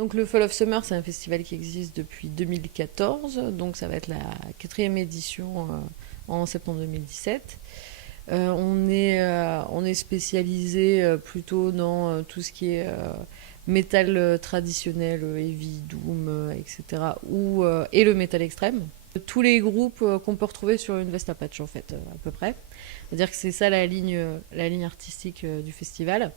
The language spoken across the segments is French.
Donc le Fall of Summer, c'est un festival qui existe depuis 2014, donc ça va être la 4e édition en septembre 2017. On est spécialisé plutôt dans tout ce qui est métal traditionnel, heavy, doom, etc. Et le métal extrême. Tous les groupes qu'on peut retrouver sur une Vesta Patch en fait, à peu près. C'est-à-dire que c'est ça la ligne artistique du festival.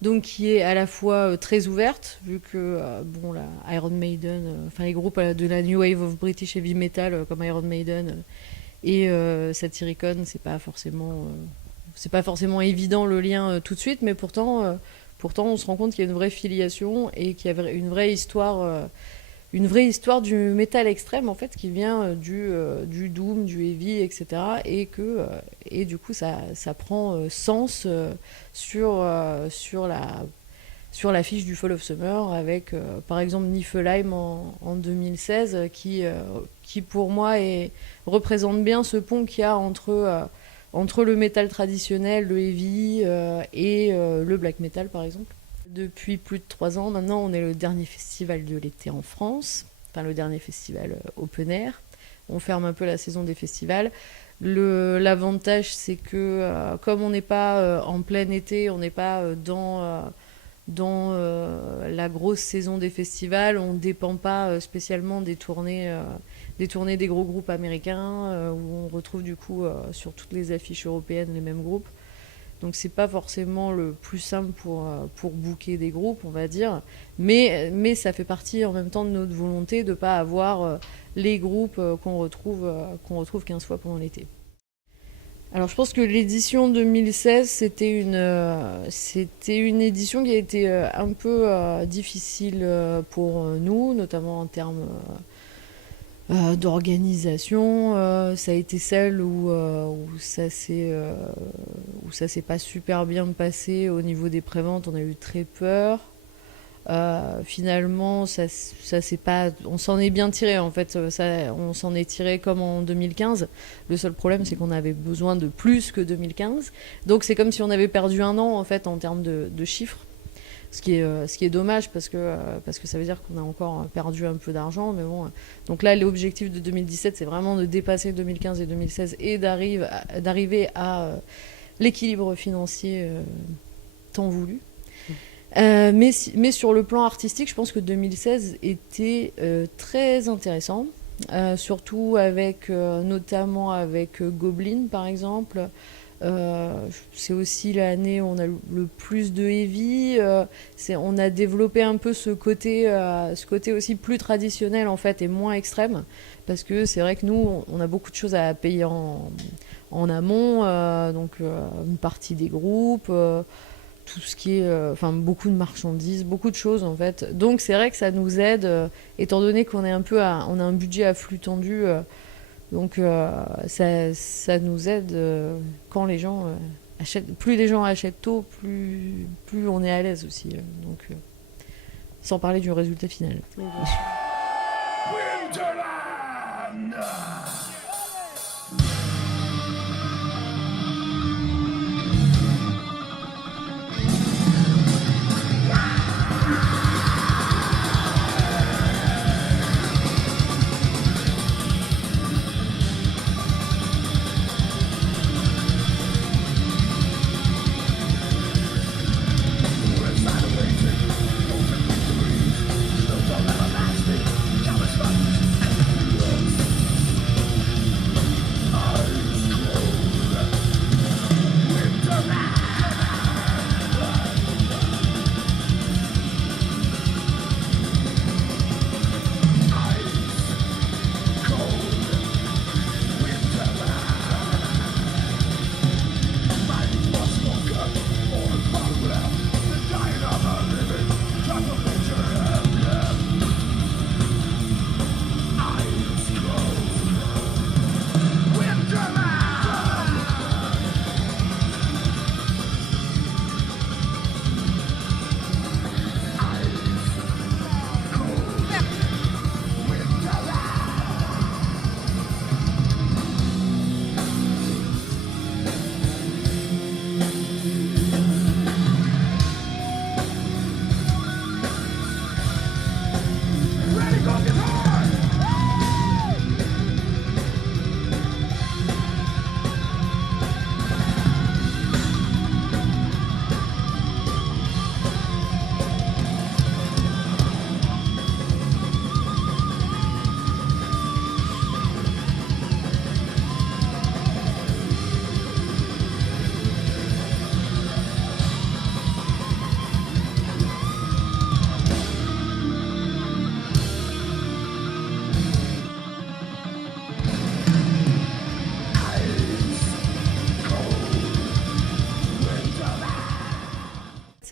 Donc qui est à la fois très ouverte, vu que bon, la Iron Maiden, enfin les groupes de la New Wave of British Heavy Metal comme Iron Maiden et Satyricon, c'est pas forcément évident le lien tout de suite, mais pourtant on se rend compte qu'il y a une vraie filiation et qu'il y a une vraie histoire du métal extrême en fait qui vient du doom, du heavy, etc. Et du coup ça prend sens sur l'affiche du Fall of Summer avec par exemple Niflheim en 2016 qui pour moi représente bien ce pont qu'il y a entre le métal traditionnel, le heavy et le black metal par exemple. Depuis plus de 3 ans, maintenant, on est le dernier festival de l'été en France, enfin le dernier festival open air. On ferme un peu la saison des festivals. L'avantage, c'est que comme on n'est pas en plein été, on n'est pas dans la grosse saison des festivals, on ne dépend pas spécialement des tournées des gros groupes américains, où on retrouve du coup sur toutes les affiches européennes les mêmes groupes. Donc c'est pas forcément le plus simple pour booker des groupes, on va dire. Mais ça fait partie en même temps de notre volonté de ne pas avoir les groupes qu'on retrouve 15 fois pendant l'été. Alors je pense que l'édition 2016, c'était une édition qui a été un peu difficile pour nous, notamment en termes d'organisation. Ça a été celle où ça s'est pas super bien passé au niveau des préventes. On a eu très peur. Finalement, ça c'est pas, on s'en est bien tiré en fait. On s'en est tiré comme en 2015. Le seul problème, c'est qu'on avait besoin de plus que 2015. Donc c'est comme si on avait perdu un an en fait en termes de chiffres. Ce qui est dommage parce que ça veut dire qu'on a encore perdu un peu d'argent. Mais bon, donc là, l'objectif de 2017, c'est vraiment de dépasser 2015 et 2016 et d'arriver à l'équilibre financier tant voulu. Mais sur le plan artistique, je pense que 2016 était très intéressant, surtout notamment avec Goblin, par exemple. C'est aussi l'année où on a le plus de heavy. On a développé un peu ce côté aussi plus traditionnel en fait et moins extrême, parce que c'est vrai que nous on a beaucoup de choses à payer en amont, donc une partie des groupes, tout ce qui est, beaucoup de marchandises, beaucoup de choses en fait. Donc c'est vrai que ça nous aide, étant donné qu'on est on a un budget à flux tendu. Donc ça nous aide quand les gens achètent. Plus les gens achètent tôt, plus on est à l'aise aussi. Donc sans parler du résultat final. Oui, bien sûr.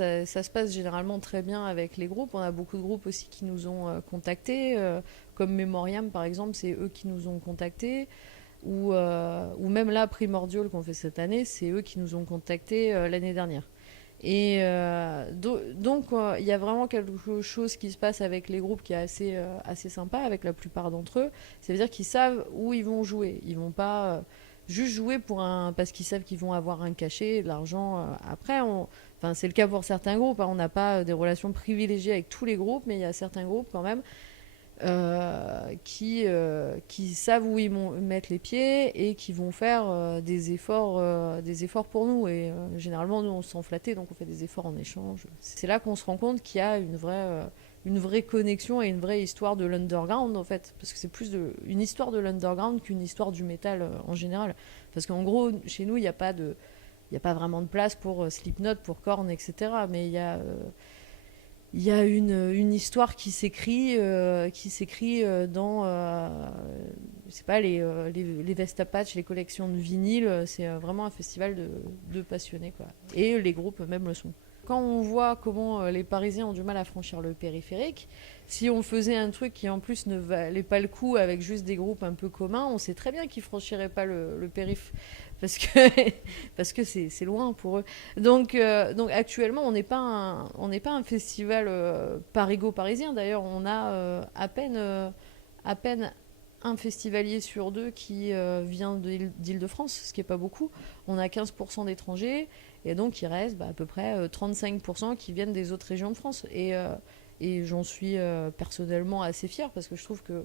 ça se passe généralement très bien avec les groupes. On a beaucoup de groupes aussi qui nous ont contactés, comme Memoriam par exemple, c'est eux qui nous ont contactés. Ou même là, Primordial qu'on fait cette année, c'est eux qui nous ont contactés l'année dernière. Et donc, il y a vraiment quelque chose qui se passe avec les groupes qui est assez sympa avec la plupart d'entre eux. Ça veut dire qu'ils savent où ils vont jouer. Ils vont pas juste jouer parce qu'ils savent qu'ils vont avoir un cachet, de l'argent. Après, enfin, c'est le cas pour certains groupes. Hein. On n'a pas des relations privilégiées avec tous les groupes, mais il y a certains groupes quand même qui savent où ils vont mettre les pieds et qui vont faire des efforts pour nous. Et généralement, nous, on se sent flattés, donc on fait des efforts en échange. C'est là qu'on se rend compte qu'il y a une vraie connexion et une vraie histoire de l'underground, en fait. Parce que c'est plus une histoire de l'underground qu'une histoire du métal en général. Parce qu'en gros, chez nous, il n'y a pas vraiment de place pour Slipknot, pour Korn, etc. Mais il y a une histoire qui s'écrit dans je sais pas, les Vestapatch, les collections de vinyles. C'est vraiment un festival de passionnés, quoi. Et les groupes même le sont. Quand on voit comment les Parisiens ont du mal à franchir le périphérique, si on faisait un truc qui en plus ne valait pas le coup avec juste des groupes un peu communs, on sait très bien qu'ils franchiraient pas le périph parce que parce que c'est loin pour eux. Donc actuellement on n'est pas un festival parigo-parisien. D'ailleurs on a à peine un festivalier sur deux qui vient d'Île-de-France, ce qui n'est pas beaucoup. On a 15% d'étrangers, et donc il reste à peu près 35% qui viennent des autres régions de France. Et j'en suis personnellement assez fière, parce que je trouve que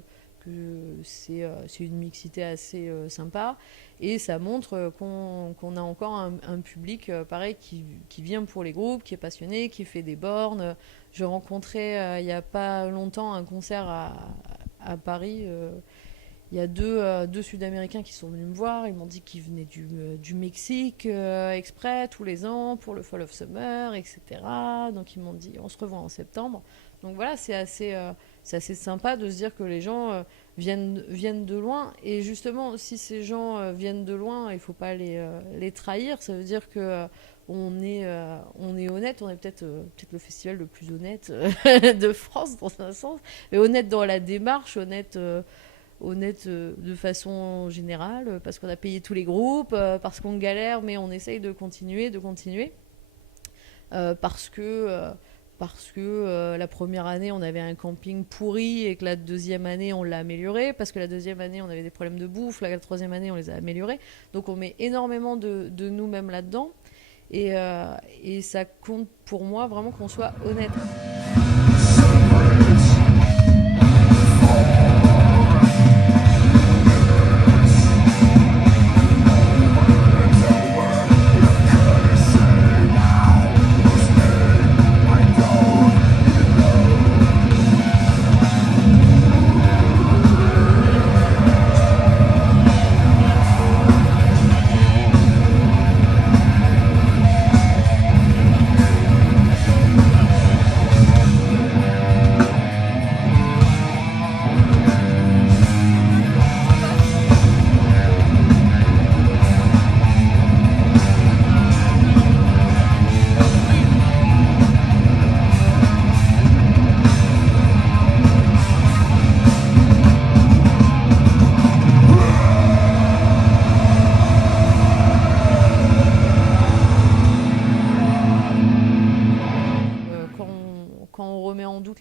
c'est une mixité assez sympa, et ça montre qu'on a encore un public pareil qui vient pour les groupes, qui est passionné, qui fait des bornes. Je rencontrais il n'y a pas longtemps un concert à Paris. Il y a deux Sud-Américains qui sont venus me voir. Ils m'ont dit qu'ils venaient du Mexique exprès tous les ans pour le Fall of Summer, etc. Donc ils m'ont dit on se revoit en septembre. Donc voilà, c'est assez sympa de se dire que les gens viennent de loin. Et justement, si ces gens viennent de loin, il ne faut pas les trahir. Ça veut dire que on est honnête. On est peut-être le festival le plus honnête de France dans un sens. Mais honnête dans la démarche, honnête de façon générale, parce qu'on a payé tous les groupes, parce qu'on galère, mais on essaye de continuer, parce que la première année, on avait un camping pourri et que la deuxième année, on l'a amélioré, parce que la deuxième année, on avait des problèmes de bouffe, la troisième année, on les a améliorés. Donc on met énormément de nous-mêmes là-dedans, et ça compte pour moi vraiment qu'on soit honnête.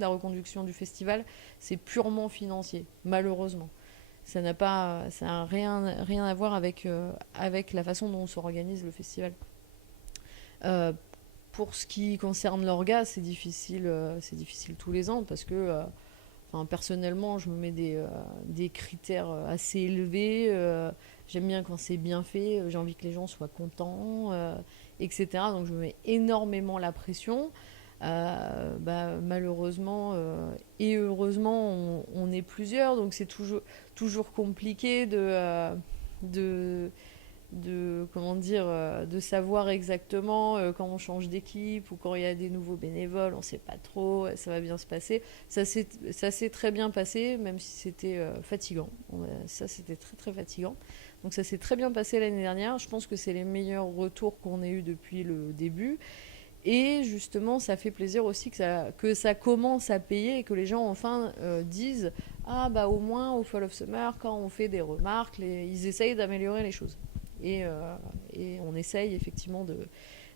La reconduction du festival, c'est purement financier, malheureusement. Ça n'a rien à voir avec la façon dont on s'organise le festival. Pour ce qui concerne l'orga, c'est difficile tous les ans, parce que personnellement, je me mets des critères assez élevés. J'aime bien quand c'est bien fait, j'ai envie que les gens soient contents, etc. Donc je me mets énormément la pression. Malheureusement et heureusement on est plusieurs, donc c'est toujours compliqué de comment dire, de savoir exactement quand on change d'équipe ou quand il y a des nouveaux bénévoles, on sait pas trop, ça va bien se passer. Ça s'est très bien passé, même si c'était fatigant. Ça c'était très très fatigant. Donc ça s'est très bien passé l'année dernière. Je pense que c'est les meilleurs retours qu'on ait eu depuis le début. Et justement, ça fait plaisir aussi que ça commence à payer et que les gens enfin disent ah bah au moins au Fall of Summer, quand on fait des remarques, ils essayent d'améliorer les choses. Et on essaye effectivement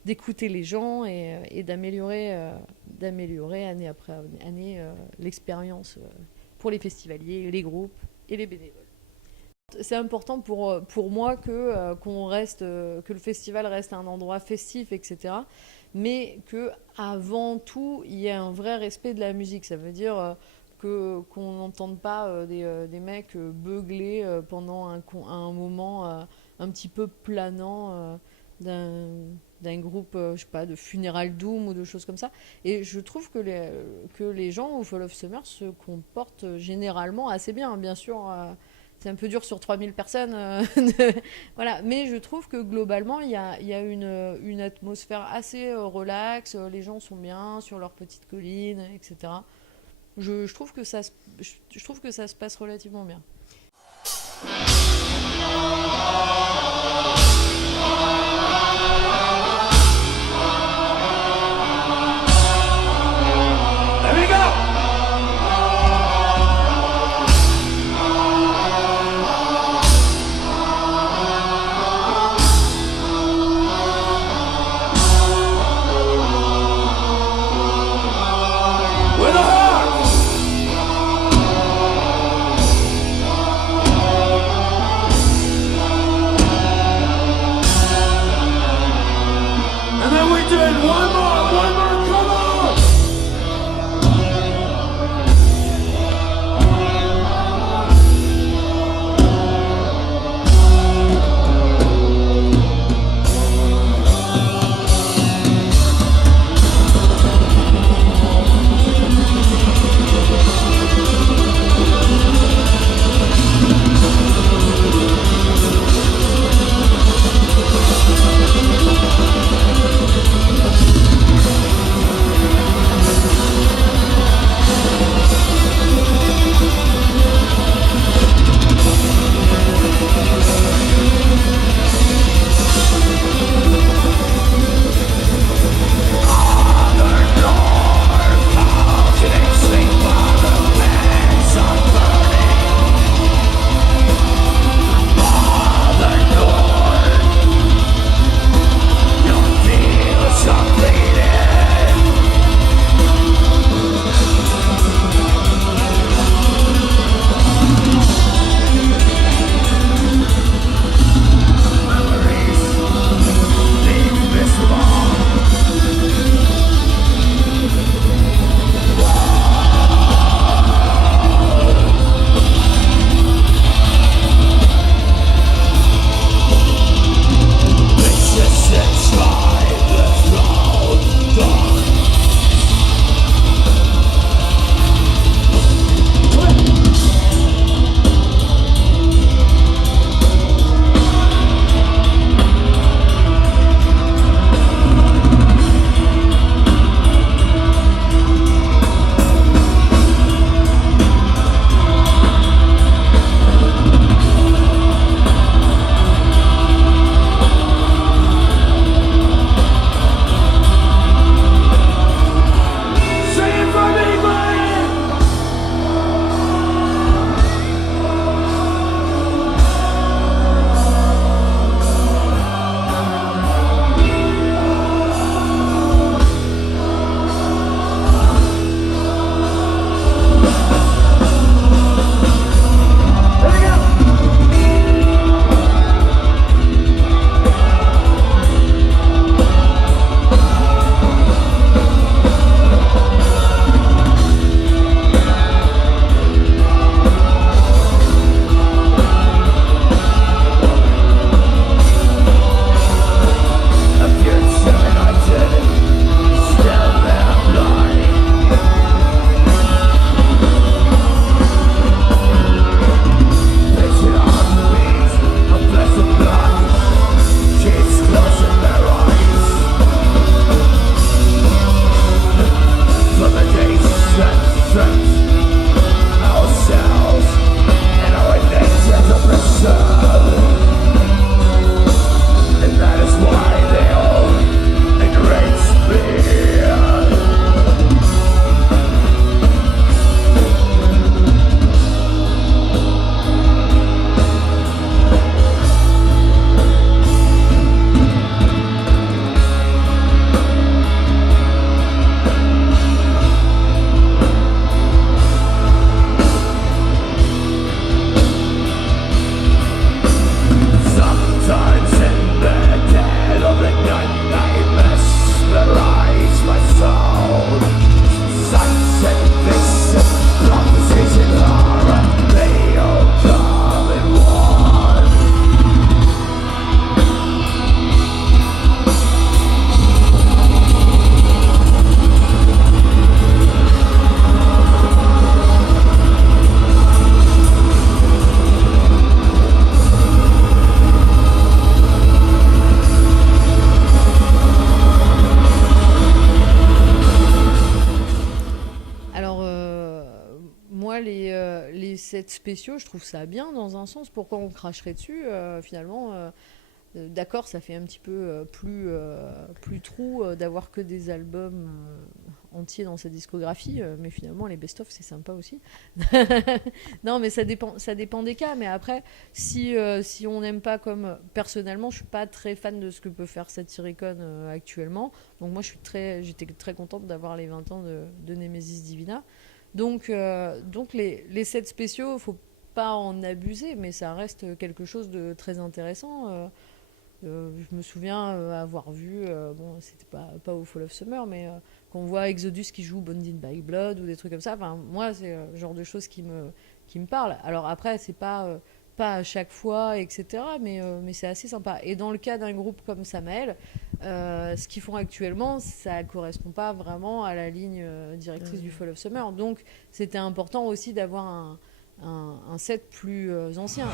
d'écouter les gens et d'améliorer année après année l'expérience pour les festivaliers, les groupes et les bénévoles. C'est important pour moi que le festival reste un endroit festif, etc. Mais que avant tout, il y ait un vrai respect de la musique. Ça veut dire qu'on n'entende pas des mecs beugler pendant un moment un petit peu planant d'un groupe, je sais pas, de Funeral Doom ou de choses comme ça. Et je trouve que les gens au Fall of Summer se comportent généralement assez bien, bien sûr. C'est un peu dur sur 3000 personnes. Voilà. Mais je trouve que globalement, il y a une atmosphère assez relaxe. Les gens sont bien sur leur petite colline, etc. Je trouve que je trouve que ça se passe relativement bien. sets spéciaux, je trouve ça bien dans un sens. Pourquoi on cracherait dessus finalement d'accord, ça fait un petit peu plus trou d'avoir que des albums entiers dans sa discographie, mais finalement les best-of c'est sympa aussi. Non, mais ça dépend des cas. Mais après, si on n'aime pas comme personnellement, je suis pas très fan de ce que peut faire Satyricon actuellement. Donc moi, j'étais très contente d'avoir les 20 ans de Nemesis Divina. Donc les sets spéciaux, faut pas en abuser, mais ça reste quelque chose de très intéressant. Je me souviens avoir vu, bon, c'était pas au Fall of Summer, mais qu'on voit Exodus qui joue Bonded by Blood ou des trucs comme ça. Enfin, moi, c'est le genre de choses qui me parle. Alors après, c'est pas à chaque fois, etc. Mais c'est assez sympa. Et dans le cas d'un groupe comme Samael, ce qu'ils font actuellement, ça correspond pas vraiment à la ligne directrice du Fall of Summer. Donc, c'était important aussi d'avoir un set plus ancien.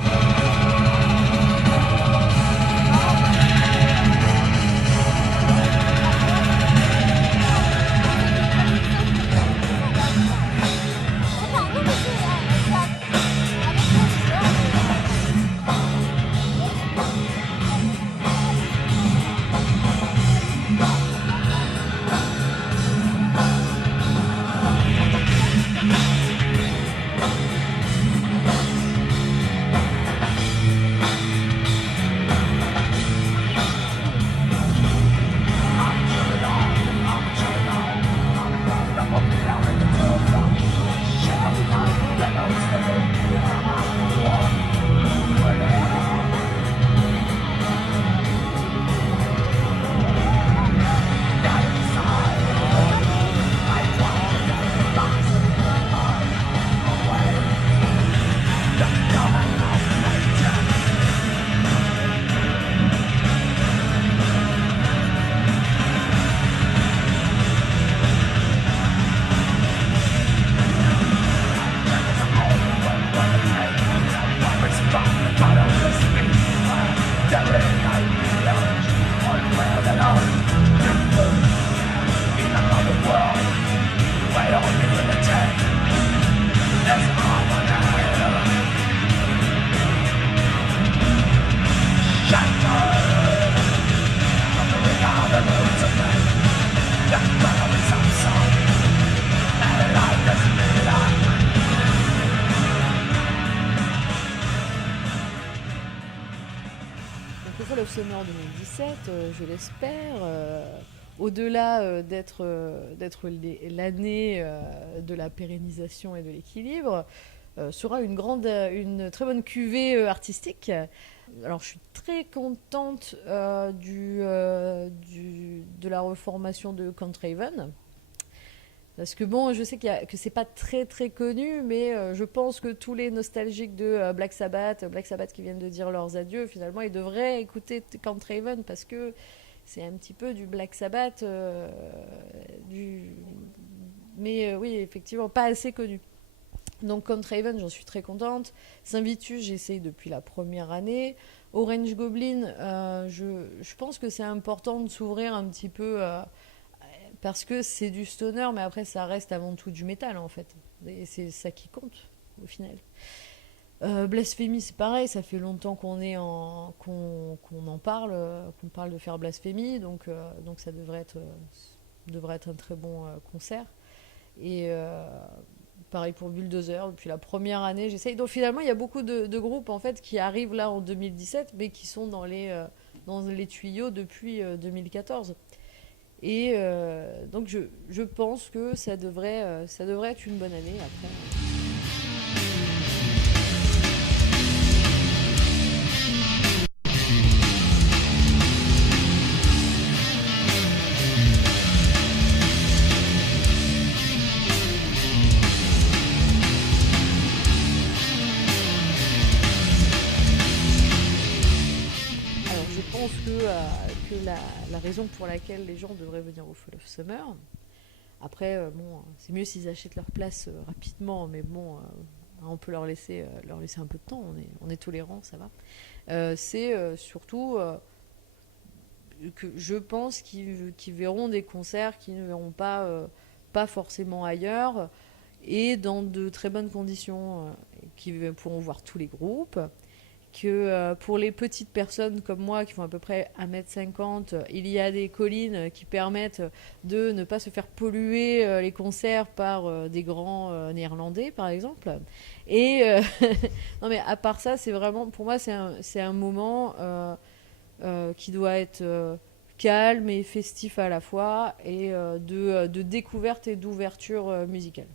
Summer 2017, je l'espère, au-delà d'être l'année de la pérennisation et de l'équilibre, sera une très bonne cuvée artistique. Alors je suis très contente de la reformation de Contraven. Parce que bon, je sais que c'est pas très très connu, mais je pense que tous les nostalgiques de Black Sabbath qui viennent de dire leurs adieux, finalement, ils devraient écouter Contraven parce que c'est un petit peu du Black Sabbath, mais oui, effectivement, pas assez connu. Donc Contraven, j'en suis très contente. Saint-Vitus, j'essaye depuis la première année. Orange Goblin, je pense que c'est important de s'ouvrir un petit peu parce que c'est du stoner, mais après ça reste avant tout du métal en fait. Et c'est ça qui compte au final. Blasphémie, c'est pareil, ça fait longtemps qu'on en parle, qu'on parle de faire Blasphémie, donc ça devrait être un très bon concert. Et pareil pour Bulldozer, depuis la première année, j'essaye. Donc finalement, il y a beaucoup de groupes en fait qui arrivent là en 2017, mais qui sont dans les tuyaux depuis 2014. Et donc je pense que ça devrait être une bonne année après. Alors je pense que la raison pour laquelle les gens devraient venir au Fall of Summer, après bon, c'est mieux s'ils achètent leur place rapidement, mais bon, on peut leur laisser un peu de temps, on est tolérants, ça va. C'est surtout que je pense qu'ils verront des concerts qu'ils ne verront pas forcément ailleurs et dans de très bonnes conditions. qui pourront voir tous les groupes, que pour les petites personnes comme moi qui font à peu près 1,50 m, il y a des collines qui permettent de ne pas se faire polluer les concerts par des grands néerlandais, par exemple. Et non, mais à part ça, c'est vraiment, pour moi, c'est un moment qui doit être calme et festif à la fois, et de découverte et d'ouverture musicale.